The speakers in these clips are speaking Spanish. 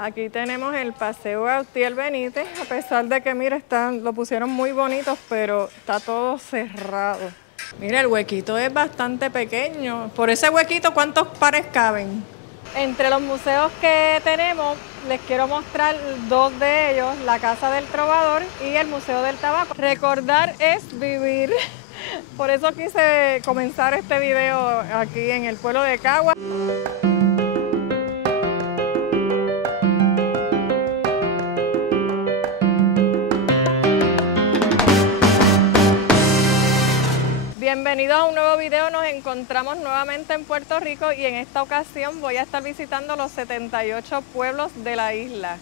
Aquí tenemos el Paseo Gautier Benítez, a pesar de que, mira, lo pusieron muy bonitos, pero está todo cerrado. Mira, el huequito es bastante pequeño. Por ese huequito, ¿cuántos pares caben? Entre los museos que tenemos, les quiero mostrar dos de ellos, la Casa del Trovador y el Museo del Tabaco. Recordar es vivir. Por eso quise comenzar este video aquí en el pueblo de Caguas. Bienvenidos a un nuevo video, nos encontramos nuevamente en Puerto Rico y en esta ocasión voy a estar visitando los 78 pueblos de la isla.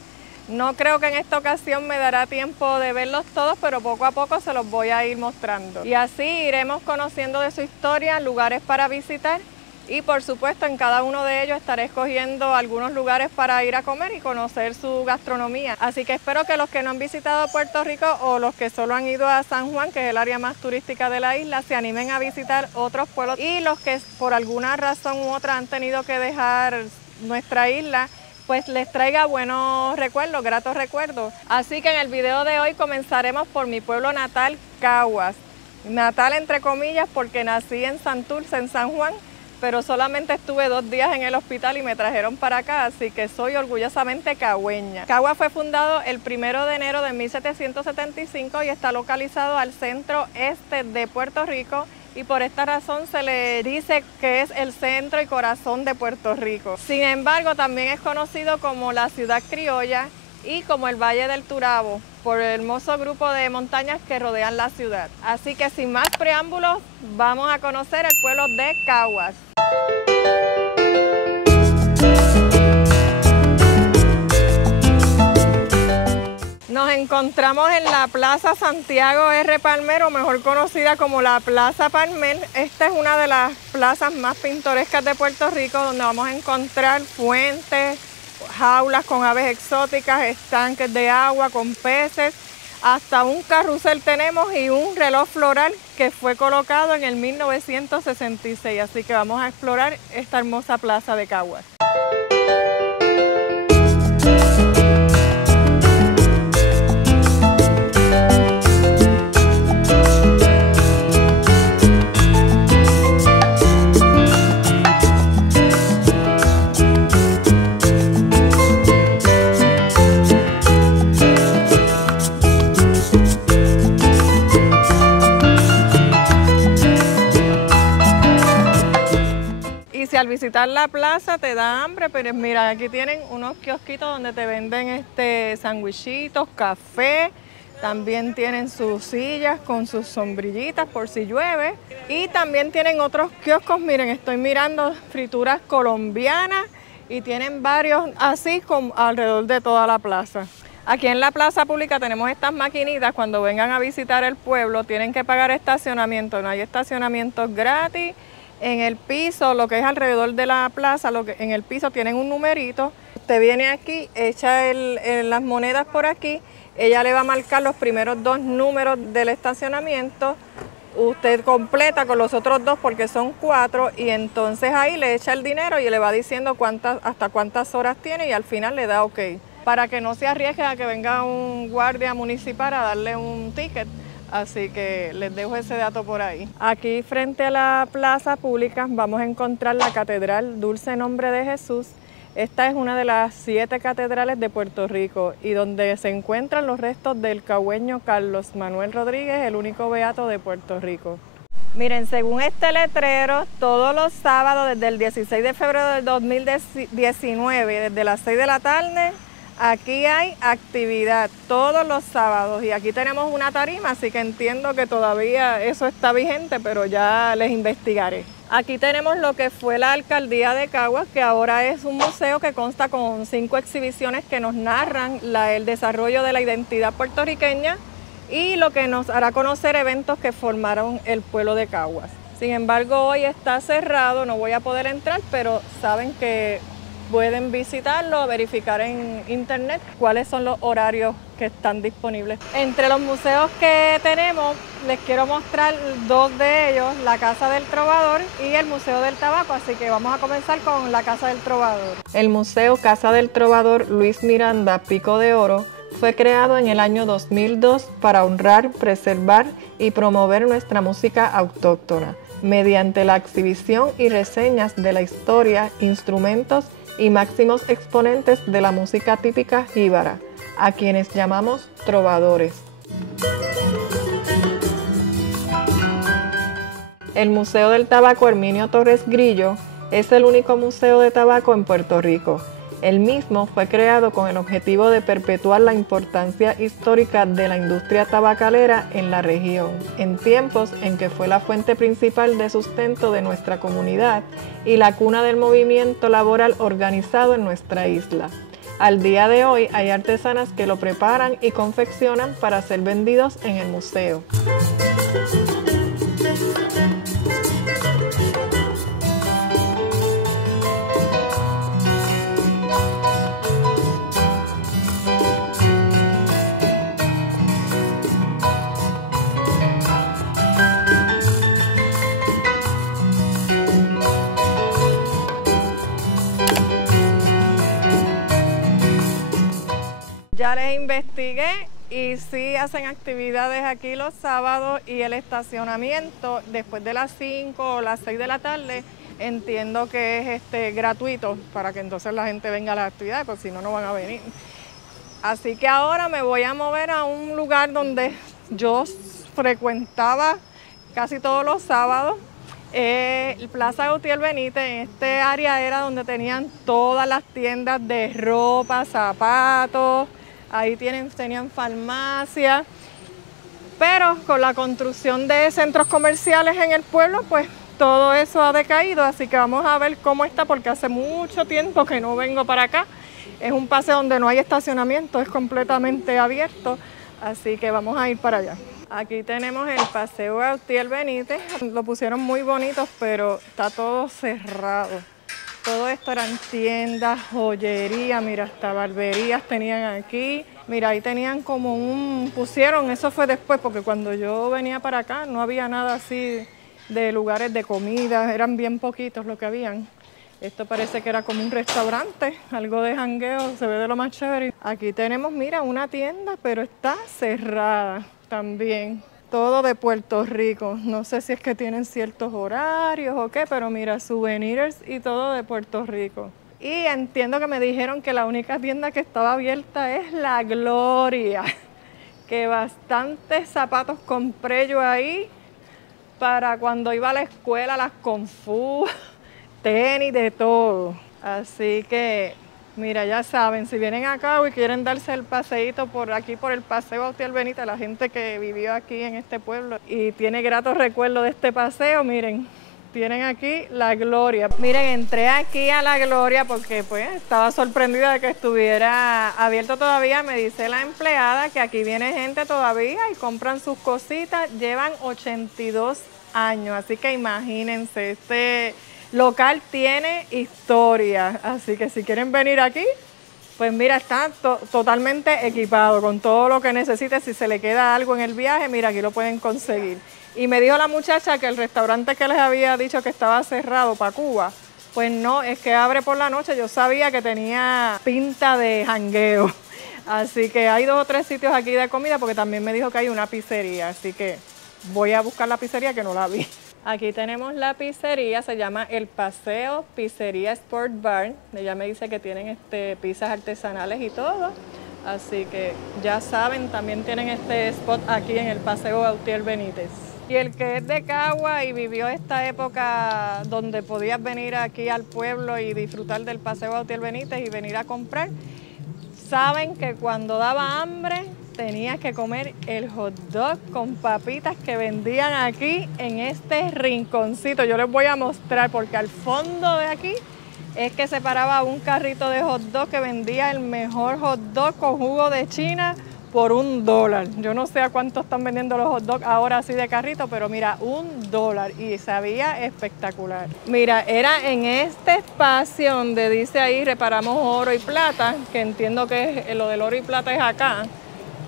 No creo que en esta ocasión me dará tiempo de verlos todos, pero poco a poco se los voy a ir mostrando. Y así iremos conociendo de su historia, lugares para visitar y por supuesto en cada uno de ellos estaré escogiendo algunos lugares para ir a comer y conocer su gastronomía. Así que espero que los que no han visitado Puerto Rico o los que solo han ido a San Juan, que es el área más turística de la isla, se animen a visitar otros pueblos y los que por alguna razón u otra han tenido que dejar nuestra isla, pues les traiga buenos recuerdos, gratos recuerdos. Así que en el video de hoy comenzaremos por mi pueblo natal, Caguas. Natal entre comillas porque nací en Santurce, en San Juan, pero solamente estuve 2 días en el hospital y me trajeron para acá, así que soy orgullosamente cagüeña. Caguas fue fundado el 1 de enero de 1775 y está localizado al centro este de Puerto Rico y por esta razón se le dice que es el centro y corazón de Puerto Rico. Sin embargo, también es conocido como la ciudad criolla y como el Valle del Turabo, por el hermoso grupo de montañas que rodean la ciudad. Así que sin más preámbulos, vamos a conocer el pueblo de Caguas. Nos encontramos en la Plaza Santiago R. Palmer, o mejor conocida como la Plaza Palmer. Esta es una de las plazas más pintorescas de Puerto Rico, donde vamos a encontrar fuentes, jaulas con aves exóticas, estanques de agua con peces, hasta un carrusel tenemos y un reloj floral que fue colocado en el 1966. Así que vamos a explorar esta hermosa plaza de Caguas. Al visitar la plaza te da hambre, pero mira, aquí tienen unos kiosquitos donde te venden sandwichitos, café, también tienen sus sillas con sus sombrillitas por si llueve y también tienen otros kioscos, miren, estoy mirando frituras colombianas y tienen varios así alrededor de toda la plaza. Aquí en la plaza pública tenemos estas maquinitas, cuando vengan a visitar el pueblo tienen que pagar estacionamiento, no hay estacionamientos gratis. En el piso, lo que es alrededor de la plaza, en el piso tienen un numerito. Usted viene aquí, echa las monedas por aquí, ella le va a marcar los primeros 2 números del estacionamiento. Usted completa con los otros 2 porque son 4 y entonces ahí le echa el dinero y le va diciendo hasta cuántas horas tiene y al final le da OK. Para que no se arriesgue a que venga un guardia municipal a darle un ticket. Así que les dejo ese dato por ahí. Aquí frente a la plaza pública vamos a encontrar la Catedral Dulce Nombre de Jesús. Esta es una de las 7 catedrales de Puerto Rico y donde se encuentran los restos del cagüeño Carlos Manuel Rodríguez, el único beato de Puerto Rico. Miren, según este letrero, todos los sábados desde el 16 de febrero del 2019, desde las 6 de la tarde, aquí hay actividad todos los sábados y aquí tenemos una tarima, así que entiendo que todavía eso está vigente, pero ya les investigaré. Aquí tenemos lo que fue la Alcaldía de Caguas, que ahora es un museo que consta con 5 exhibiciones que nos narran el desarrollo de la identidad puertorriqueña y lo que nos hará conocer eventos que formaron el pueblo de Caguas. Sin embargo, hoy está cerrado, no voy a poder entrar, pero saben que pueden visitarlo, verificar en internet cuáles son los horarios que están disponibles. Entre los museos que tenemos, les quiero mostrar dos de ellos, la Casa del Trovador y el Museo del Tabaco, así que vamos a comenzar con la Casa del Trovador. El Museo Casa del Trovador Luis Miranda Pico de Oro fue creado en el año 2002 para honrar, preservar y promover nuestra música autóctona, mediante la exhibición y reseñas de la historia, instrumentos y máximos exponentes de la música típica jíbara, a quienes llamamos trovadores. El Museo del Tabaco Herminio Torres Grillo es el único museo de tabaco en Puerto Rico. El mismo fue creado con el objetivo de perpetuar la importancia histórica de la industria tabacalera en la región, en tiempos en que fue la fuente principal de sustento de nuestra comunidad y la cuna del movimiento laboral organizado en nuestra isla. Al día de hoy hay artesanas que lo preparan y confeccionan para ser vendidos en el museo. Ya les investigué y sí hacen actividades aquí los sábados y el estacionamiento después de las 5 o las 6 de la tarde entiendo que es gratuito para que entonces la gente venga a las actividades, porque si no, no van a venir. Así que ahora me voy a mover a un lugar donde yo frecuentaba casi todos los sábados, el Plaza Gautier Benítez. En este área era donde tenían todas las tiendas de ropa, zapatos. Ahí tenían farmacia, pero con la construcción de centros comerciales en el pueblo, pues todo eso ha decaído, así que vamos a ver cómo está, porque hace mucho tiempo que no vengo para acá. Es un paseo donde no hay estacionamiento, es completamente abierto, así que vamos a ir para allá. Aquí tenemos el Paseo Gautier Benítez, lo pusieron muy bonitos, pero está todo cerrado. Todo esto eran tiendas, joyería, mira, hasta barberías tenían aquí. Mira, ahí tenían como pusieron, eso fue después, porque cuando yo venía para acá no había nada así de lugares de comida, eran bien poquitos lo que habían. Esto parece que era como un restaurante, algo de jangueo, se ve de lo más chévere. Aquí tenemos, mira, una tienda, pero está cerrada también. Todo de Puerto Rico, no sé si es que tienen ciertos horarios o qué, pero mira, souvenirs y todo de Puerto Rico. Y entiendo que me dijeron que la única tienda que estaba abierta es La Gloria, que bastantes zapatos compré yo ahí para cuando iba a la escuela, las Kung Fu, tenis, de todo. Así que mira, ya saben, si vienen acá y quieren darse el paseíto por aquí, por el Paseo Gautier Benítez, la gente que vivió aquí en este pueblo y tiene gratos recuerdos de este paseo, miren, tienen aquí La Gloria. Miren, entré aquí a La Gloria porque pues estaba sorprendida de que estuviera abierto todavía. Me dice la empleada que aquí viene gente todavía y compran sus cositas. Llevan 82 años, así que imagínense, este local tiene historia, así que si quieren venir aquí, pues mira, está totalmente equipado con todo lo que necesite. Si se le queda algo en el viaje, mira, aquí lo pueden conseguir. Y me dijo la muchacha que el restaurante que les había dicho que estaba cerrado para Cuba, pues no, es que abre por la noche. Yo sabía que tenía pinta de jangueo. Así que hay 2 o 3 sitios aquí de comida, porque también me dijo que hay una pizzería, así que voy a buscar la pizzería que no la vi. Aquí tenemos la pizzería, se llama El Paseo Pizzería Sport Bar. Ella me dice que tienen pizzas artesanales y todo. Así que ya saben, también tienen este spot aquí en el Paseo Gautier Benítez. Y el que es de Cagua y vivió esta época donde podías venir aquí al pueblo y disfrutar del Paseo Gautier Benítez y venir a comprar, saben que cuando daba hambre tenías que comer el hot dog con papitas que vendían aquí en este rinconcito. Yo les voy a mostrar porque al fondo de aquí es que se paraba un carrito de hot dog que vendía el mejor hot dog con jugo de China por $1. Yo no sé a cuánto están vendiendo los hot dogs ahora así de carrito, pero mira, $1 y sabía espectacular. Mira, era en este espacio donde dice ahí reparamos oro y plata, que entiendo que lo del oro y plata es acá,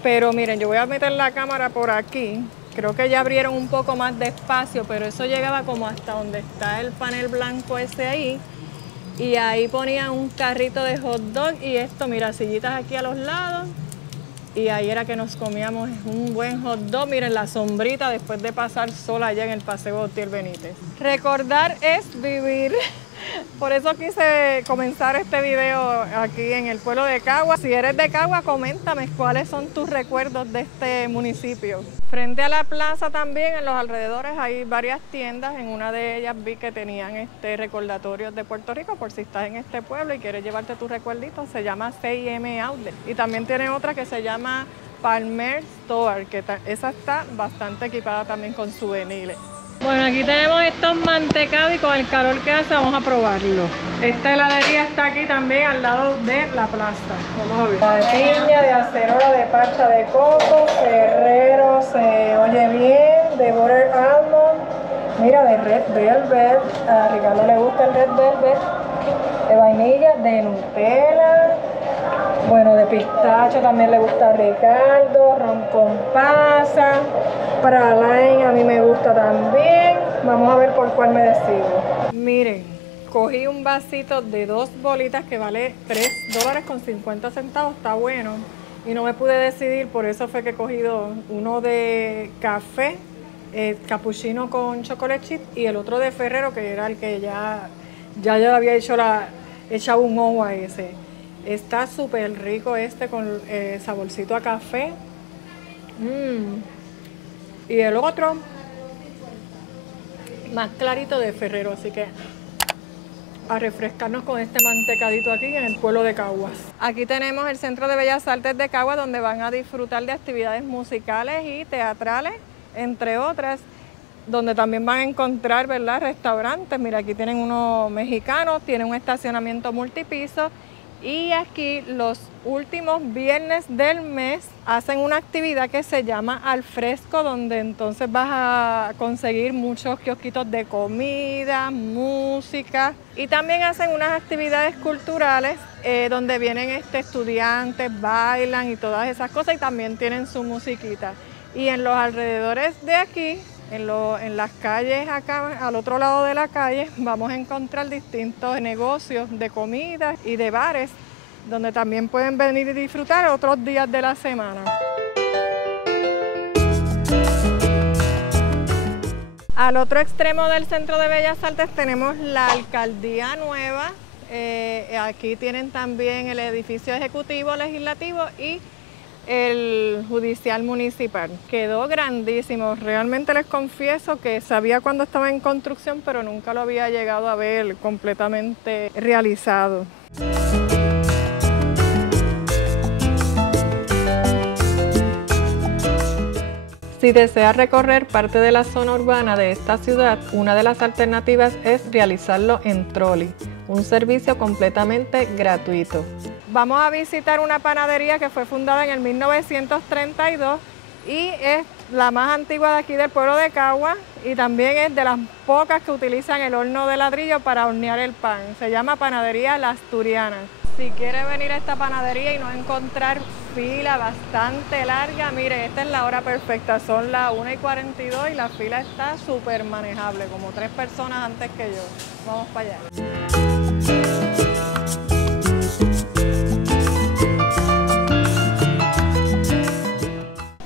pero miren, yo voy a meter la cámara por aquí. Creo que ya abrieron un poco más de espacio, pero eso llegaba como hasta donde está el panel blanco ese ahí. Y ahí ponían un carrito de hot dog y esto, mira, sillitas aquí a los lados. Y ahí era que nos comíamos un buen hot dog. Miren la sombrita después de pasar sola allá en el Paseo Otiel Benítez. Recordar es vivir. Por eso quise comenzar este video aquí en el pueblo de Cagua. Si eres de Cagua, coméntame cuáles son tus recuerdos de este municipio. Frente a la plaza también, en los alrededores, hay varias tiendas. En una de ellas vi que tenían recordatorios de Puerto Rico por si estás en este pueblo y quieres llevarte tus recuerditos. Se llama 6M Outlet. Y también tiene otra que se llama Palmer Store, que esa está bastante equipada también con souvenirs. Bueno, aquí tenemos estos mantecados y con el calor que hace vamos a probarlo. Esta heladería está aquí también al lado de la plaza. Vamos a ver. La de piña, de acerola, de parcha de coco, Ferrero, se oye bien, de butter almond. Mira, de red velvet, a Ricardo le gusta el red velvet. De vainilla, de Nutella. Bueno, de pistacho también le gusta a Ricardo, ron con pasa. Praline a mí me gusta también. Vamos a ver por cuál me decido. Miren, cogí un vasito de 2 bolitas que vale $3.50. Está bueno. Y no me pude decidir, por eso fue que he cogido uno de café, cappuccino con chocolate chip, y el otro de Ferrero, que era el que ya le había echado un ojo a ese. Está súper rico con saborcito a café. Y el otro, más clarito, de Ferrero, así que a refrescarnos con este mantecadito aquí en el pueblo de Caguas. Aquí tenemos el Centro de Bellas Artes de Caguas, donde van a disfrutar de actividades musicales y teatrales, entre otras, donde también van a encontrar, ¿verdad?, restaurantes. Mira, aquí tienen unos mexicanos, tienen un estacionamiento multipiso. Y aquí los últimos viernes del mes hacen una actividad que se llama Al Fresco, donde entonces vas a conseguir muchos kiosquitos de comida, música, y también hacen unas actividades culturales donde vienen estudiantes, bailan y todas esas cosas, y también tienen su musiquita. Y en los alrededores de aquí, en las calles acá, al otro lado de la calle, vamos a encontrar distintos negocios de comida y de bares, donde también pueden venir y disfrutar otros días de la semana. Al otro extremo del Centro de Bellas Artes tenemos la Alcaldía Nueva. Aquí tienen también el edificio ejecutivo, legislativo y el judicial municipal. Quedó grandísimo. Realmente les confieso que sabía cuando estaba en construcción, pero nunca lo había llegado a ver completamente realizado. Si deseas recorrer parte de la zona urbana de esta ciudad, una de las alternativas es realizarlo en trolley, un servicio completamente gratuito. Vamos a visitar una panadería que fue fundada en el 1932 y es la más antigua de aquí del pueblo de Cagua, y también es de las pocas que utilizan el horno de ladrillo para hornear el pan. Se llama Panadería La Asturiana. Si quieres venir a esta panadería y no encontrar fila bastante larga, miren, esta es la hora perfecta. Son las 1:42 y la fila está súper manejable, como 3 personas antes que yo. Vamos para allá.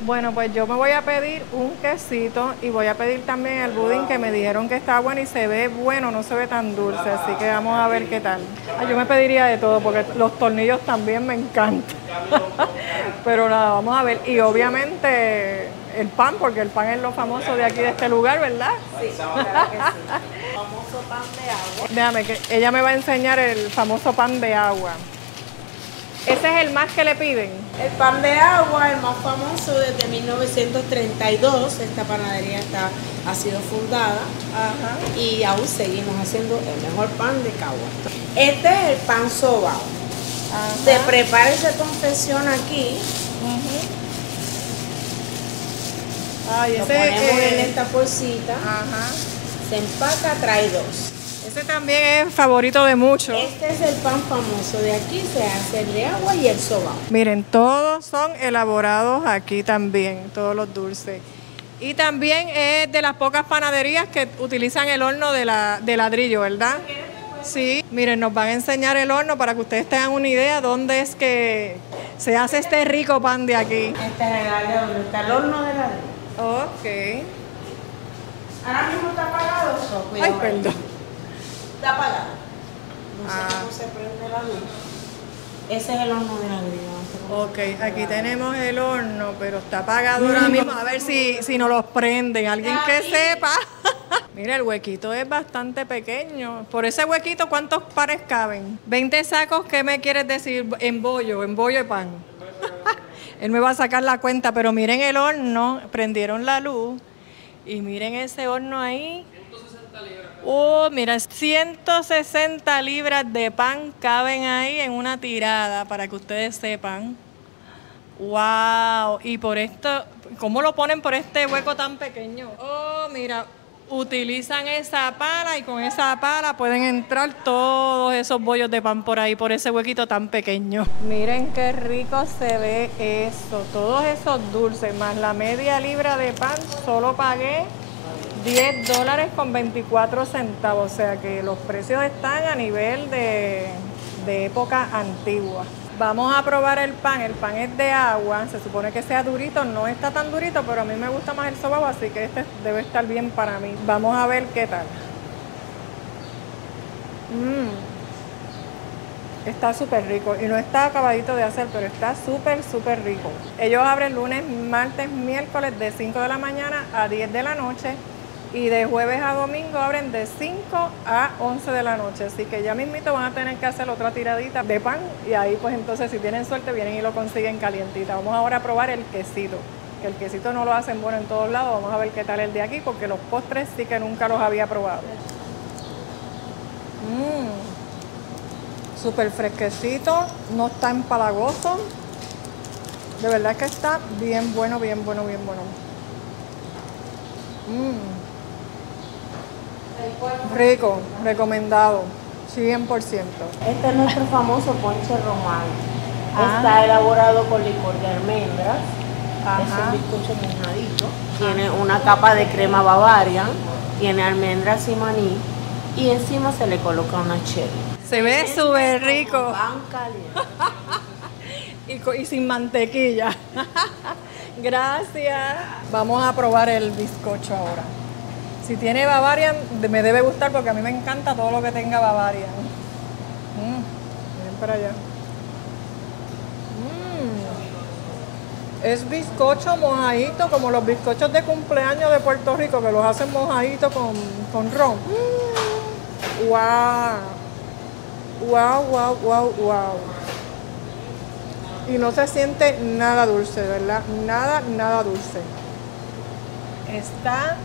Bueno, pues yo me voy a pedir un quesito y voy a pedir también el budín, que me dijeron que está bueno y se ve bueno, no se ve tan dulce, así que vamos a ver qué tal. Yo me pediría de todo porque los tornillos también me encantan. Pero nada, vamos a ver. Y obviamente el pan, porque el pan es lo famoso de aquí, de este lugar, ¿verdad? Sí, claro que sí. Famoso pan de agua. Déjame, que ella me va a enseñar el famoso pan de agua. ¿Ese es el más que le piden? El pan de agua, el más famoso desde 1932. Esta panadería ha sido fundada. Ajá. Y aún seguimos haciendo el mejor pan de Cagua. Este es el pan sobao. Se prepara y se confecciona aquí. Ay, Lo ese ponemos en esta bolsita. Ajá. Se empaca, trae dos. Ese también es favorito de muchos. Este es el pan famoso. De aquí se hace el de agua y el sobao. Miren, todos son elaborados aquí también, todos los dulces. Y también es de las pocas panaderías que utilizan el horno de ladrillo, ¿verdad? Sí. Miren, nos van a enseñar el horno para que ustedes tengan una idea dónde es que se hace este rico pan de aquí. Este es el área donde está el horno de ladrillo. Ok. Ahora mismo está apagado. Ay, perdón. Está apagado. No sé Ah. cómo se prende la luz. Ese es el horno de ladrillo. Ok, aquí tenemos el horno, pero está apagado ahora mismo. A ver si nos los prenden. Alguien que sepa. Mira, el huequito es bastante pequeño. Por ese huequito, ¿cuántos panes caben? 20 sacos, ¿qué me quieres decir? En bollo de pan. Él me va a sacar la cuenta, pero miren el horno, prendieron la luz y miren ese horno ahí. 160 libras. Oh, mira, 160 libras de pan caben ahí en una tirada, para que ustedes sepan. ¡Wow! Y por esto, ¿cómo lo ponen por este hueco tan pequeño? Oh, mira, utilizan esa pala y con esa pala pueden entrar todos esos bollos de pan por ahí, por ese huequito tan pequeño. Miren qué rico se ve eso, todos esos dulces, más la media libra de pan, solo pagué $10.24, o sea que los precios están a nivel de época antigua. Vamos a probar el pan es de agua, se supone que sea durito, no está tan durito, pero a mí me gusta más el sobao, así que este debe estar bien para mí. Vamos a ver qué tal. Está súper rico y no está acabadito de hacer, pero está súper rico. Ellos abren lunes, martes, miércoles de 5 de la mañana a 10 de la noche. Y de jueves a domingo abren de 5 a 11 de la noche. Así que ya mismito van a tener que hacer otra tiradita de pan. Y ahí pues entonces si tienen suerte vienen y lo consiguen calientita. Vamos ahora a probar el quesito. Que el quesito no lo hacen bueno en todos lados. Vamos a ver qué tal el de aquí porque los postres sí que nunca los había probado. Súper fresquecito. No está empalagoso. De verdad que está bien bueno. Rico, recomendado, 100%. Este es nuestro famoso ponche romano. Está elaborado con licor de almendras. Es un bizcocho mojadito. Tiene una capa de crema Bavaria, tiene almendras y maní y encima se le coloca una cherry. Se ve súper rico. Pan caliente. Y sin mantequilla. Gracias. Vamos a probar el bizcocho ahora. Si tiene Bavarian, me debe gustar porque a mí me encanta todo lo que tenga Bavarian. Miren para allá. Es bizcocho mojadito, como los bizcochos de cumpleaños de Puerto Rico, que los hacen mojadito con ron. Wow. Y no se siente nada dulce, ¿verdad? Nada dulce. Está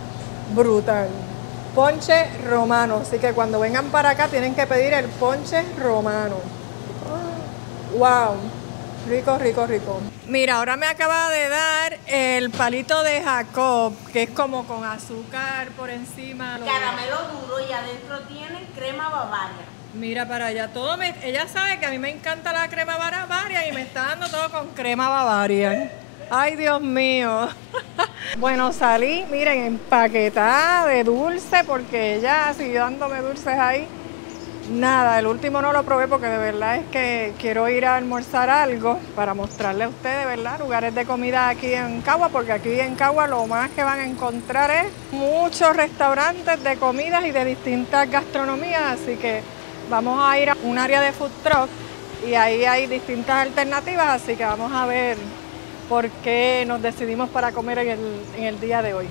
brutal. Ponche romano. Así que cuando vengan para acá tienen que pedir el ponche romano. Wow. Rico. Mira, ahora me acaba de dar el palito de Jacob, que es como con azúcar por encima. Caramelo duro y adentro tiene crema Bavaria. Mira para allá. Ella sabe que a mí me encanta la crema Bavaria y me está dando todo con crema Bavaria. Ay, Dios mío. Bueno, salí, miren, empaquetada de dulce porque ella siguió dándome dulces ahí. Nada, el último no lo probé porque de verdad es que quiero ir a almorzar algo para mostrarle a ustedes, ¿verdad? Lugares de comida aquí en Cagua, porque aquí en Cagua lo más que van a encontrar es muchos restaurantes de comidas y de distintas gastronomías, así que vamos a ir a un área de food truck y ahí hay distintas alternativas, así que vamos a ver por qué nos decidimos para comer en el día de hoy.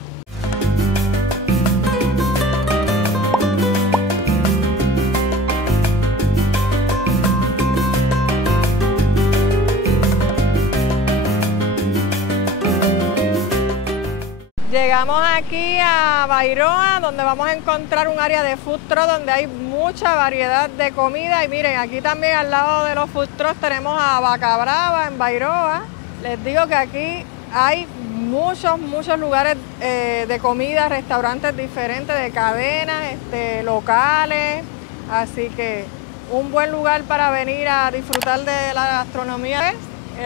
Llegamos aquí a Bairoa, donde vamos a encontrar un área de food truck donde hay mucha variedad de comida. Y miren, aquí también al lado de los food trucks tenemos a Vaca Brava en Bairoa. Les digo que aquí hay muchos lugares de comida, restaurantes diferentes, de cadenas, locales. Así que un buen lugar para venir a disfrutar de la gastronomía es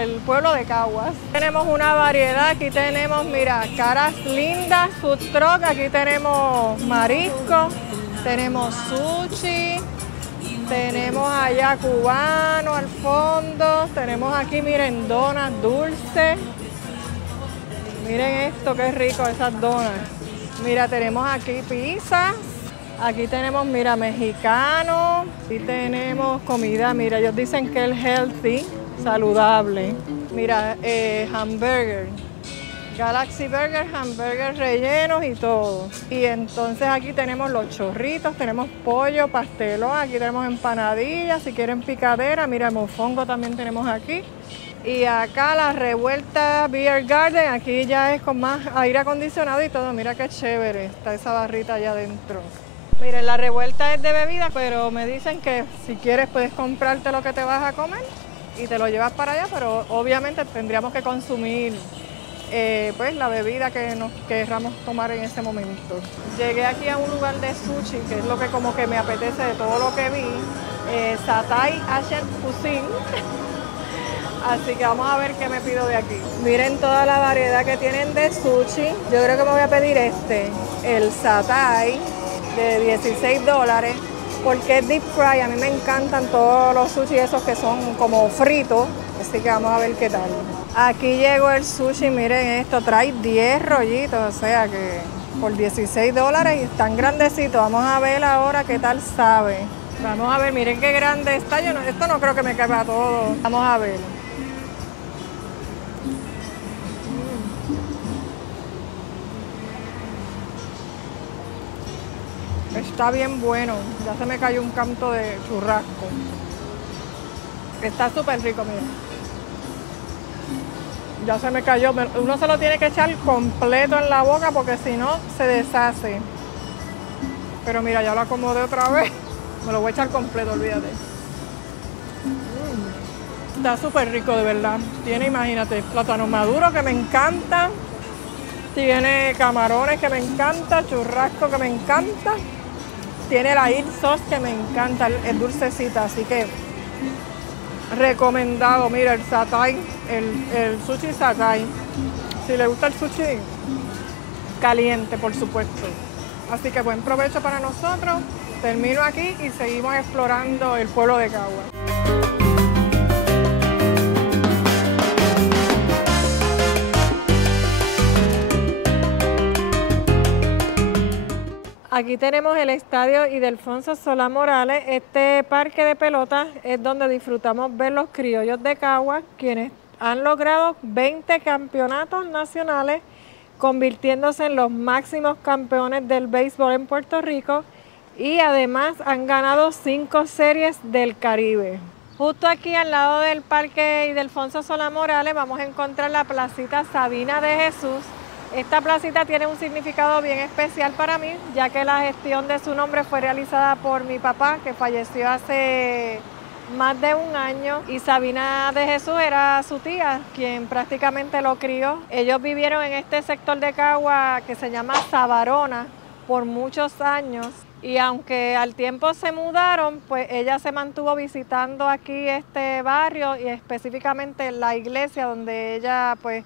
el pueblo de Caguas. Tenemos una variedad, aquí tenemos, mira, caras lindas, food truck, aquí tenemos marisco, tenemos sushi, tenemos allá cubano al fondo, tenemos aquí, miren, donas dulces. Miren esto, qué rico esas donas. Mira, tenemos aquí pizzas. Aquí tenemos, mira, mexicano. Aquí tenemos comida, mira, ellos dicen que es healthy, saludable. Mira, hamburger. Galaxy Burger, hamburger rellenos y todo. Y entonces aquí tenemos los chorritos, tenemos pollo, pastelón, aquí tenemos empanadillas, si quieren picadera, mira, mofongo también tenemos aquí. Y acá la revuelta Beer Garden, aquí ya es con más aire acondicionado y todo, mira qué chévere, está esa barrita allá adentro. Miren, la revuelta es de bebida, pero me dicen que si quieres puedes comprarte lo que te vas a comer y te lo llevas para allá, pero obviamente tendríamos que consumir pues la bebida que nos querramos tomar en ese momento. Llegué aquí a un lugar de sushi, que es lo que como que me apetece de todo lo que vi, Satay Asian Cuisine. Así que vamos a ver qué me pido de aquí. Miren toda la variedad que tienen de sushi. Yo creo que me voy a pedir el Satay de $16, porque es deep fry. A mí me encantan todos los sushi esos que son como fritos. Así que vamos a ver qué tal. Aquí llegó el sushi, miren esto, trae 10 rollitos, o sea que por $16 y están grandecitos. Vamos a ver ahora qué tal sabe. Vamos a ver, miren qué grande está. Esto no creo que me quepa todo. Vamos a ver. Está bien bueno. Ya se me cayó un canto de churrasco. Está súper rico, miren. Ya se me cayó. Uno se lo tiene que echar completo en la boca porque si no se deshace. Pero mira, ya lo acomodé otra vez. Me lo voy a echar completo, olvídate. Está súper rico, de verdad. Tiene, imagínate, plátano maduro que me encanta. Tiene camarones que me encanta, churrasco que me encanta. Tiene la hot sauce que me encanta, es dulcecita, así que recomendado. Mira, el satay, el sushi satay. Si le gusta el sushi caliente, por supuesto. Así que buen provecho para nosotros. Termino aquí y seguimos explorando el pueblo de Caguas. Aquí tenemos el estadio Ildefonso Solá Morales. Este parque de pelotas es donde disfrutamos ver los criollos de Caguas, quienes han logrado 20 campeonatos nacionales, convirtiéndose en los máximos campeones del béisbol en Puerto Rico y además han ganado 5 series del Caribe. Justo aquí al lado del parque Ildefonso Solá Morales vamos a encontrar la placita Sabina de Jesús. Esta placita tiene un significado bien especial para mí, ya que la gestión de su nombre fue realizada por mi papá, que falleció hace más de un año, y Sabina de Jesús era su tía, quien prácticamente lo crió. Ellos vivieron en este sector de Cagua que se llama Sabarona por muchos años, y aunque al tiempo se mudaron, pues ella se mantuvo visitando aquí este barrio y específicamente la iglesia donde ella pues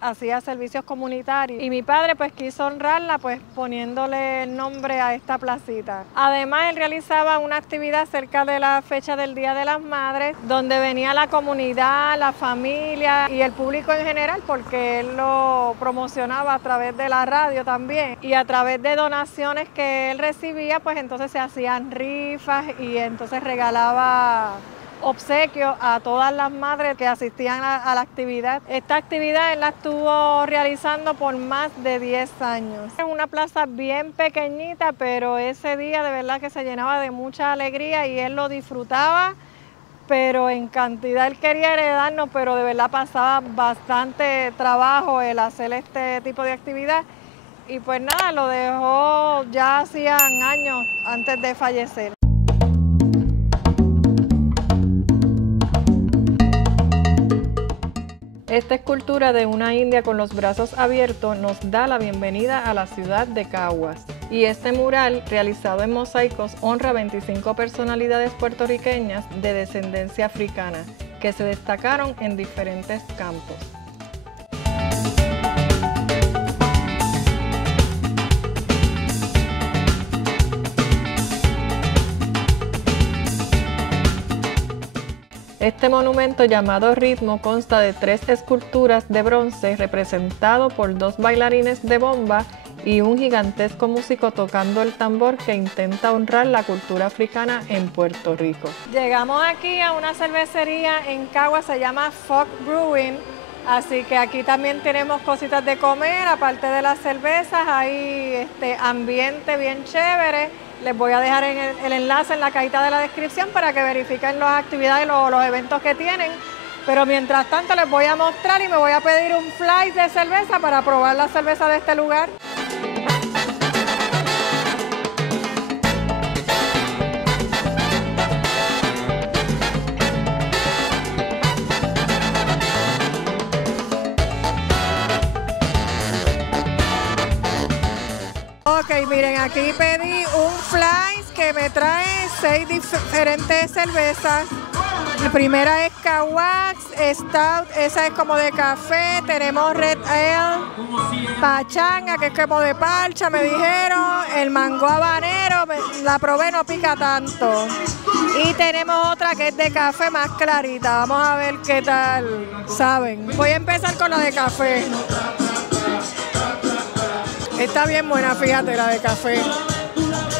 hacía servicios comunitarios, y mi padre pues quiso honrarla pues poniéndole el nombre a esta placita. Además él realizaba una actividad cerca de la fecha del Día de las Madres donde venía la comunidad, la familia y el público en general, porque él lo promocionaba a través de la radio también, y a través de donaciones que él recibía pues entonces se hacían rifas y entonces regalaba obsequios a todas las madres que asistían a la actividad. Esta actividad él la estuvo realizando por más de 10 años. Es una plaza bien pequeñita, pero ese día de verdad que se llenaba de mucha alegría y él lo disfrutaba, pero en cantidad. Él quería heredarnos, pero de verdad pasaba bastante trabajo el hacer este tipo de actividad. Y pues nada, lo dejó ya hacían años antes de fallecer. Esta escultura de una india con los brazos abiertos nos da la bienvenida a la ciudad de Caguas. Y este mural, realizado en mosaicos, honra a 25 personalidades puertorriqueñas de descendencia africana, que se destacaron en diferentes campos. Este monumento llamado Ritmo consta de 3 esculturas de bronce representado por 2 bailarines de bomba y un gigantesco músico tocando el tambor que intenta honrar la cultura africana en Puerto Rico. Llegamos aquí a una cervecería en Caguas, se llama Folk Brewing, así que aquí también tenemos cositas de comer, aparte de las cervezas, hay ambiente bien chévere. Les voy a dejar el enlace en la cajita de la descripción para que verifiquen las actividades y los eventos que tienen. Pero mientras tanto les voy a mostrar y me voy a pedir un fly de cerveza para probar la cerveza de este lugar. Ok, miren, aquí pedí un fly que me trae 6 diferentes cervezas. La primera es Caguas Stout, esa es como de café. Tenemos Red Ale, Pachanga, que es como de parcha, me dijeron. El mango habanero, la probé, no pica tanto. Y tenemos otra que es de café más clarita. Vamos a ver qué tal saben. Voy a empezar con la de café. Está bien buena, fíjate, la de café.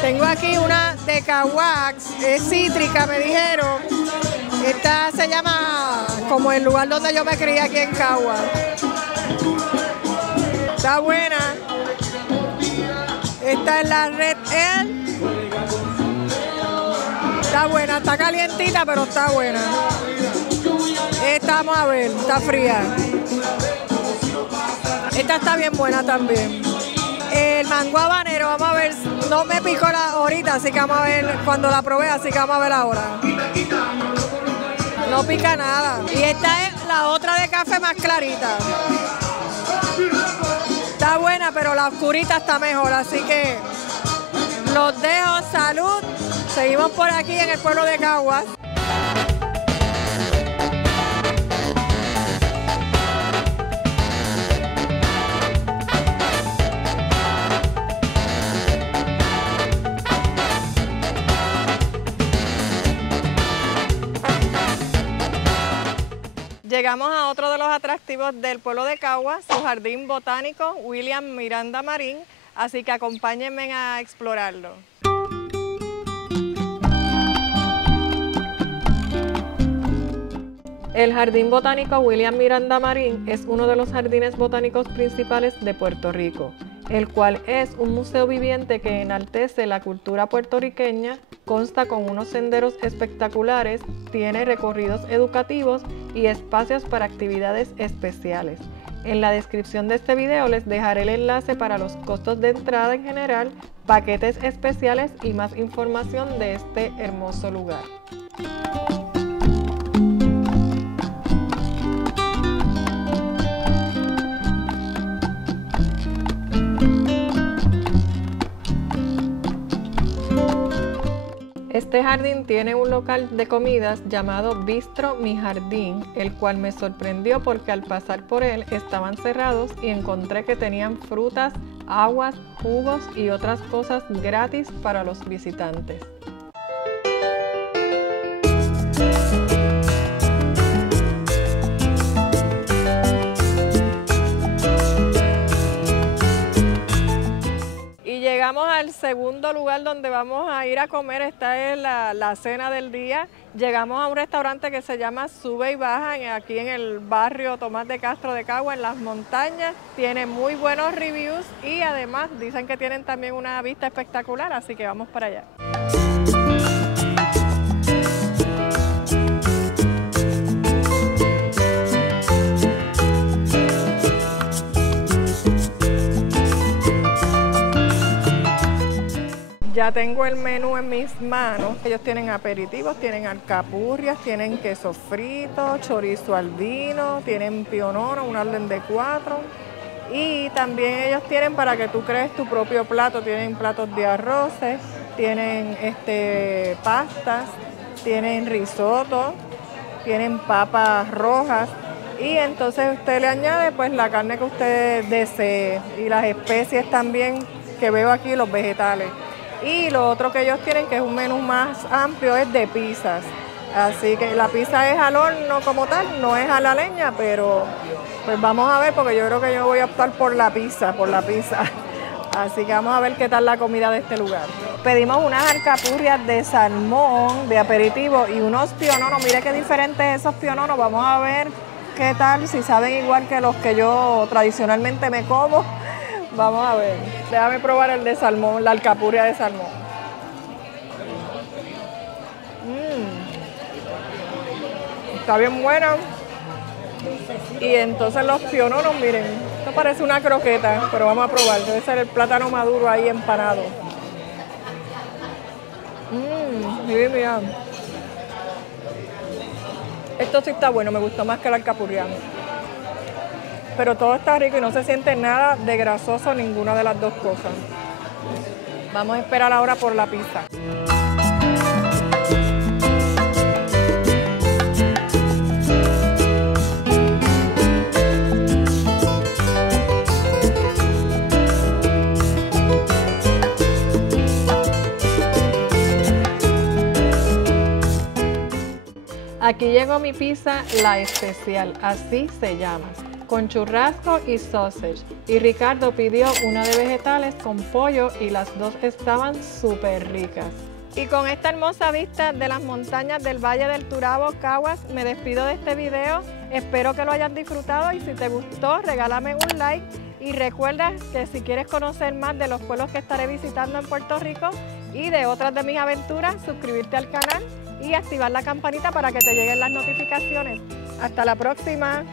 Tengo aquí una de Caguas, es cítrica, me dijeron. Esta se llama como el lugar donde yo me crié aquí en Caguas. Está buena. Esta es la Red Ale. Está buena, está calientita, pero está buena. Esta vamos a ver, está fría. Esta está bien buena también. El mango habanero, vamos a ver, no me picó ahorita, así que vamos a ver cuando la probé, así que vamos a ver ahora. No pica nada. Y esta es la otra de café más clarita. Está buena, pero la oscurita está mejor, así que los dejo, salud. Seguimos por aquí en el pueblo de Caguas. Llegamos a otro de los atractivos del pueblo de Caguas, su jardín botánico William Miranda Marín, así que acompáñenme a explorarlo. El Jardín Botánico William Miranda Marín es uno de los jardines botánicos principales de Puerto Rico, el cual es un museo viviente que enaltece la cultura puertorriqueña, consta con unos senderos espectaculares, tiene recorridos educativos y espacios para actividades especiales. En la descripción de este video les dejaré el enlace para los costos de entrada en general, paquetes especiales y más información de este hermoso lugar. Este jardín tiene un local de comidas llamado Bistro Mi Jardín, el cual me sorprendió porque al pasar por él estaban cerrados y encontré que tenían frutas, aguas, jugos y otras cosas gratis para los visitantes. Llegamos al segundo lugar donde vamos a ir a comer. Esta es la cena del día. Llegamos a un restaurante que se llama Sube y Baja, aquí en el barrio Tomás de Castro de Caguas, en las montañas. Tiene muy buenos reviews y además dicen que tienen también una vista espectacular, así que vamos para allá. Ya tengo el menú en mis manos. Ellos tienen aperitivos, tienen alcapurrias, tienen queso frito, chorizo al vino, tienen pionono, una orden de 4. Y también ellos tienen para que tú crees tu propio plato. Tienen platos de arroces, tienen pastas, tienen risotto, tienen papas rojas. Y entonces usted le añade pues la carne que usted desee y las especies también que veo aquí, los vegetales. Y lo otro que ellos tienen, que es un menú más amplio, es de pizzas. Así que la pizza es al horno como tal, no es a la leña, pero pues vamos a ver, porque yo creo que yo voy a optar por la pizza. Así que vamos a ver qué tal la comida de este lugar. Pedimos unas alcapurrias de salmón, de aperitivo, y unos piononos. Mire qué diferentes esos piononos. Vamos a ver qué tal, si saben igual que los que yo tradicionalmente me como. Vamos a ver. Déjame probar el de salmón, la alcapurria de salmón. Está bien buena. Y entonces los piononos, miren, esto parece una croqueta, pero vamos a probar. Debe ser el plátano maduro ahí empanado. Sí, mira. Esto sí está bueno, me gustó más que el alcapurria. Pero todo está rico y no se siente nada de grasoso ninguna de las dos cosas. Vamos a esperar ahora por la pizza. Aquí llegó mi pizza, la especial, así se llama, con churrasco y sausage. Y Ricardo pidió una de vegetales con pollo y las dos estaban súper ricas. Y con esta hermosa vista de las montañas del Valle del Turabo, Caguas, me despido de este video. Espero que lo hayas disfrutado y si te gustó, regálame un like. Y recuerda que si quieres conocer más de los pueblos que estaré visitando en Puerto Rico y de otras de mis aventuras, suscribirte al canal y activar la campanita para que te lleguen las notificaciones. Hasta la próxima.